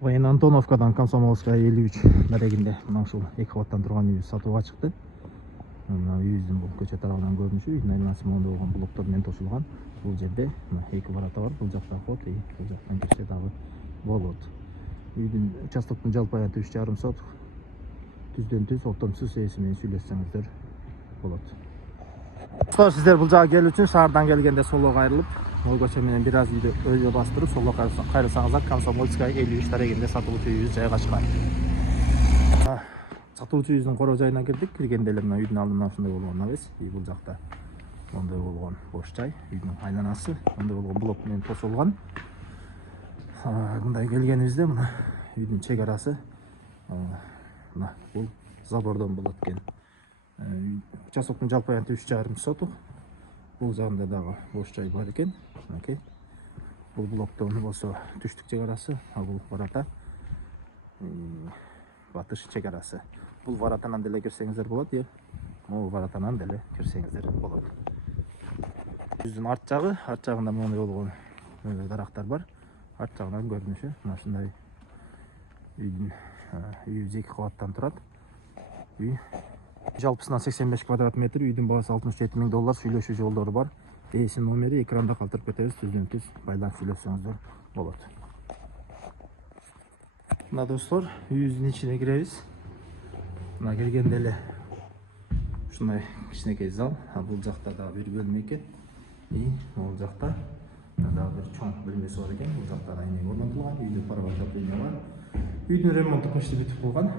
Военно-Антоновкадан Комсомольская 53 дарегинде мына ушул 2 кабаттан турган үйү сатууга чыкты. Мына үйүбүздүн бул көчө тарабынан көрүнүшү, үйдүн айланасы моундай болгон блоктор менен тошулган. Бул жерде мына 2 барата бар. Бул жакта ход, бул жактан кирсе дагы болот. Үйдүн участоктун жалпы аянты 3,5 соток. Түздөн түз оптомсуз ээси менен сүйлөшсөңүздөр болот. Сиздер бул жака келүү үчүн шаардан келгенде солго кайрылып, бул көчө менен бир аз өйдө бастырып, солго кайрылсаңыздар Комсомольская 53 дарегинде сатылуучу үйүбүз жайгашкан. Сатылуучу үйүбүздүн короо жайына кирдик. Киргенде эле мына үйдүн алдында ушундай болгон абыз. Бул жакта моундай болгон бош жай, үйдүн айланасы моундай болгон блок менен тосулган. Мындай келгенибизде мына үйдүн чек арасы мына бул забордон болот экен. Участоктун жалпы аянты 3,5 соток. Бул жагында дагы бош жай бар экен. Мынакей. Бул блоктон болсо түштүк чек арасы, а бул барата батыш чек арасы. Бул варатанан деле кирсеңиздер болот, могу варатанан деле кирсеңиздер болот. Үйүбүздүн арт жагында моундай болгон дарактар бар. Арт жагынан көрүнүшү мына ушундай үйүбүз 2 кабаттан турат. Үй жалпысынан 85 квадрат метр, үйдүн баасы $67,000, сүйлөшүү жолдору бар. Ээси номери экранда калтырып кетебиз, түздөн түз байланып сүйлөшсөңүздөр болот. Мына достор, үйүбүздүн ичине киребиз. Мына келгенде эле ушундай кичинекей зал, бул жакта дагы бир бөлмө экен. Бул жакта дагы бир чоң бөлмөсү бар экен. Бул жакта айнек орнотулган, үйдө паровой отопление бар. Үйдүн ремонту почти бүтүп калган.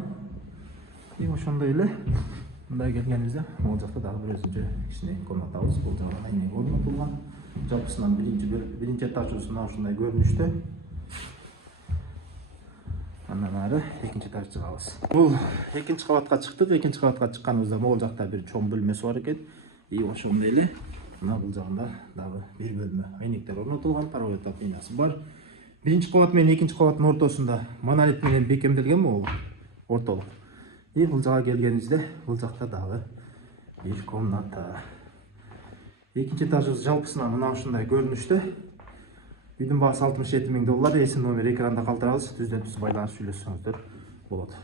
Ошондой эле мындай келгенибизде бул жакта дагы бир өзүнчө кичине комнатабыз. Бул жакта айнек орнотулган. Жалпысынан биринчи этажыбыздан ушундай көрүнүштө. Андан ары экинчи этажга чыгабыз. Бул экинчи кабатка чыктык. Экинчи кабатка чыкканыбызда могул жакта бир чоң бөлмөсү бар экен. Ошондой эле мына бул жагында дагы бир бөлмө. Айнектер орнотулган, паровой отоплениеси бар. Биринчи кабат менен экинчи кабаттын ортосунда монолит менен бекемделген могул ортолук. Бул жака келгенибизде бул жакта дагы бир комната. Экинчи этажыбыз жалпысынан мына ушундай көрүнүштө. Үйдүн баасы $67,000, ээси номери экранда калтырабыз, түздөн түз байланып сүйлөшсөңүздөр болот.